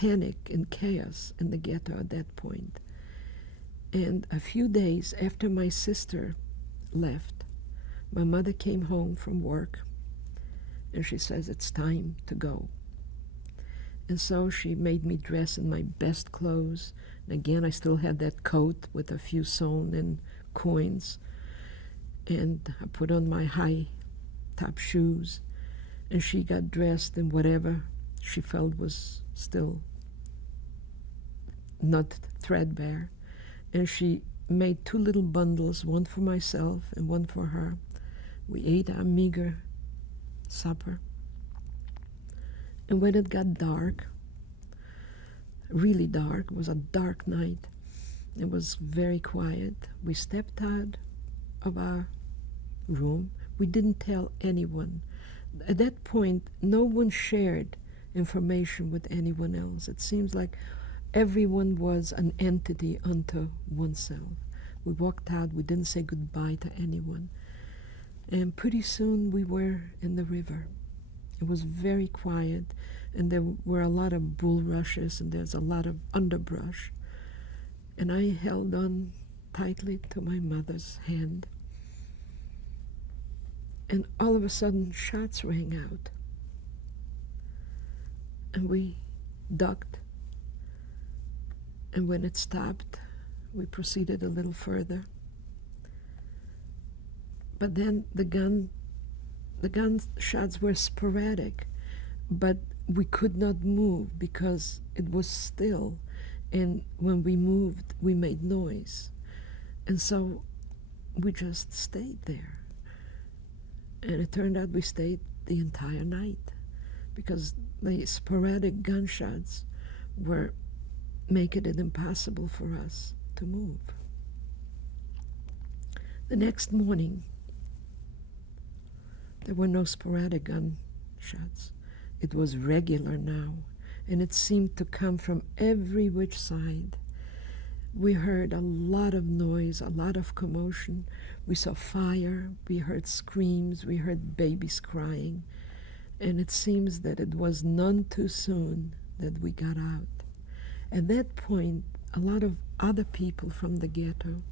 panic and chaos in the ghetto at that point. And a few days after my sister left, my mother came home from work and she says, it's time to go. And so she made me dress in my best clothes. And again, I still had that coat with a few sewn in coins. And I put on my high top shoes. And she got dressed in whatever she felt was still not threadbare. And she made 2 little bundles, one for myself and one for her. We ate our meager supper. And when it got dark, really dark, it was a dark night, it was very quiet, we stepped out of our room. We didn't tell anyone. At that point, no one shared information with anyone else. It seems like everyone was an entity unto oneself. We walked out, we didn't say goodbye to anyone. And pretty soon we were in the river. It was very quiet, and there were a lot of bulrushes, and there's a lot of underbrush. And I held on tightly to my mother's hand. And all of a sudden, shots rang out. And we ducked. And when it stopped, we proceeded a little further. But then the gunshots were sporadic, but we could not move because it was still, and when we moved, we made noise. And so we just stayed there. And it turned out we stayed the entire night because the sporadic gunshots were making it impossible for us to move. The next morning, there were no sporadic gunshots. It was regular now, and it seemed to come from every which side. We heard a lot of noise, a lot of commotion. We saw fire, we heard screams, we heard babies crying, and it seems that it was none too soon that we got out. At that point, a lot of other people from the ghetto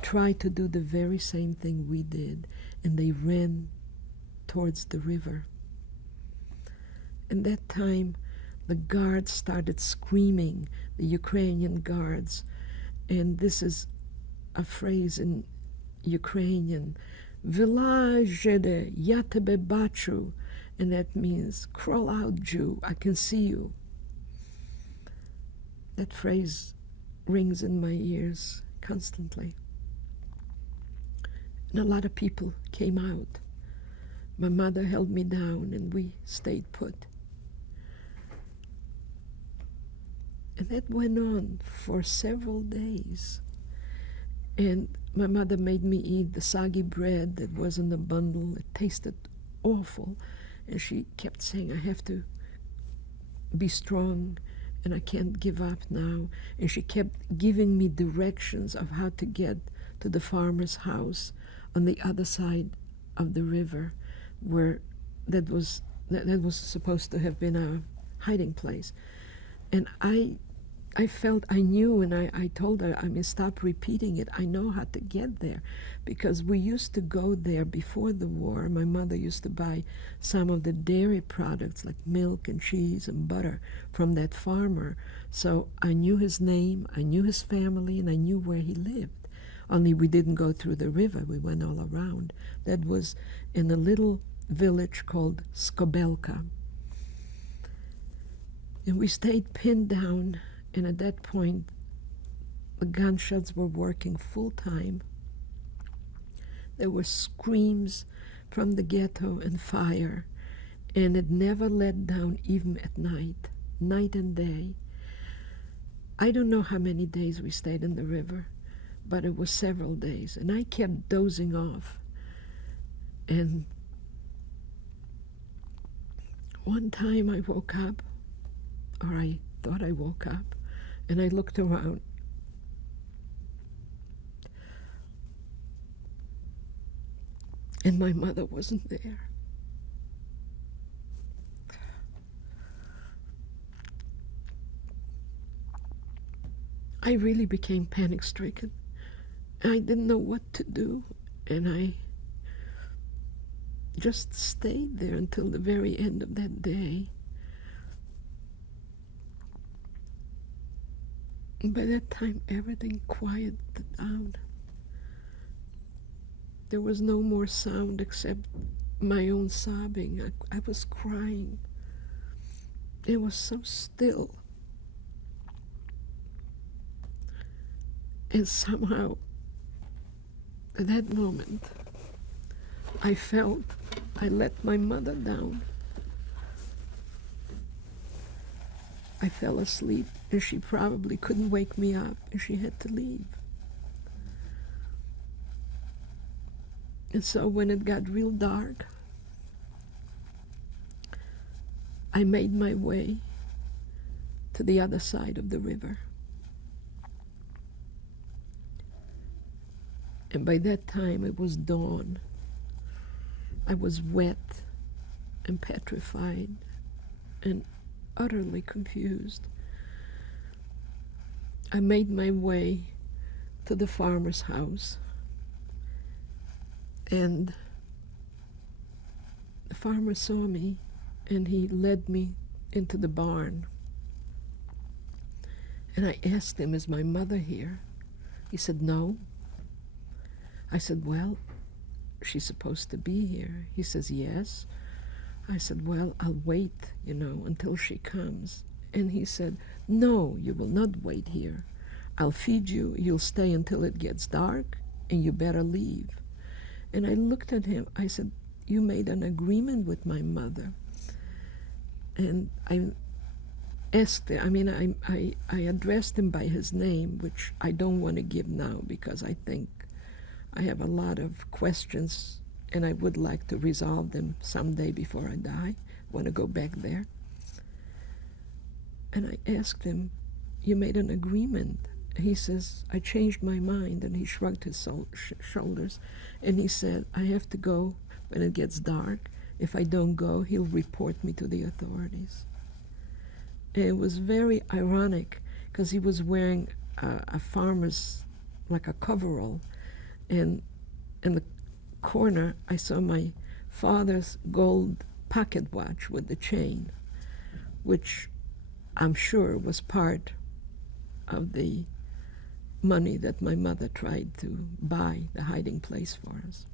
tried to do the very same thing we did, and they ran towards the river. In that time, the guards started screaming, the Ukrainian guards, and this is a phrase in Ukrainian, Vylazh, ya tebe bachu, and that means, crawl out, Jew, I can see you. That phrase rings in my ears constantly. And a lot of people came out. My mother held me down and we stayed put. And that went on for several days. And my mother made me eat the soggy bread that was in the bundle. It tasted awful. And she kept saying, I have to be strong and I can't give up now. And she kept giving me directions of how to get to the farmer's house on the other side of the river, where that was supposed to have been our hiding place. And I felt I knew, and I told her, stop repeating it. I know how to get there, because we used to go there before the war. My mother used to buy some of the dairy products like milk and cheese and butter from that farmer. So I knew his name, I knew his family, and I knew where he lived. Only we didn't go through the river, we went all around. That was in a little village called Skobelka. And we stayed pinned down, and at that point, the gunshots were working full time. There were screams from the ghetto and fire, and it never let down even at night and day. I don't know how many days we stayed in the river, but it was several days, and I kept dozing off. And one time I woke up, or I thought I woke up, and I looked around. And my mother wasn't there. I really became panic-stricken. I didn't know what to do, and I just stayed there until the very end of that day. And by that time, everything quieted down. There was no more sound except my own sobbing. I was crying. It was so still. And somehow, at that moment, I felt I let my mother down. I fell asleep, and she probably couldn't wake me up, and she had to leave. And so when it got real dark, I made my way to the other side of the river. And by that time, it was dawn. I was wet and petrified and utterly confused. I made my way to the farmer's house, and the farmer saw me, and he led me into the barn. And I asked him, "Is my mother here?" He said, "No." I said, "Well, she's supposed to be here." He says, "Yes." I said, "Well, I'll wait, until she comes." And he said, "No, you will not wait here. I'll feed you. You'll stay until it gets dark, and you better leave." And I looked at him. I said, "You made an agreement with my mother." And I asked him, I addressed him by his name, which I don't want to give now because I think I have a lot of questions, and I would like to resolve them someday before I die. I want to go back there. And I asked him, "You made an agreement." He says, "I changed my mind." And he shrugged his shoulders, and he said, "I have to go when it gets dark. If I don't go, he'll report me to the authorities." And it was very ironic because he was wearing a farmer's, like a coverall. And in the corner, I saw my father's gold pocket watch with the chain, which I'm sure was part of the money that my mother tried to buy the hiding place for us.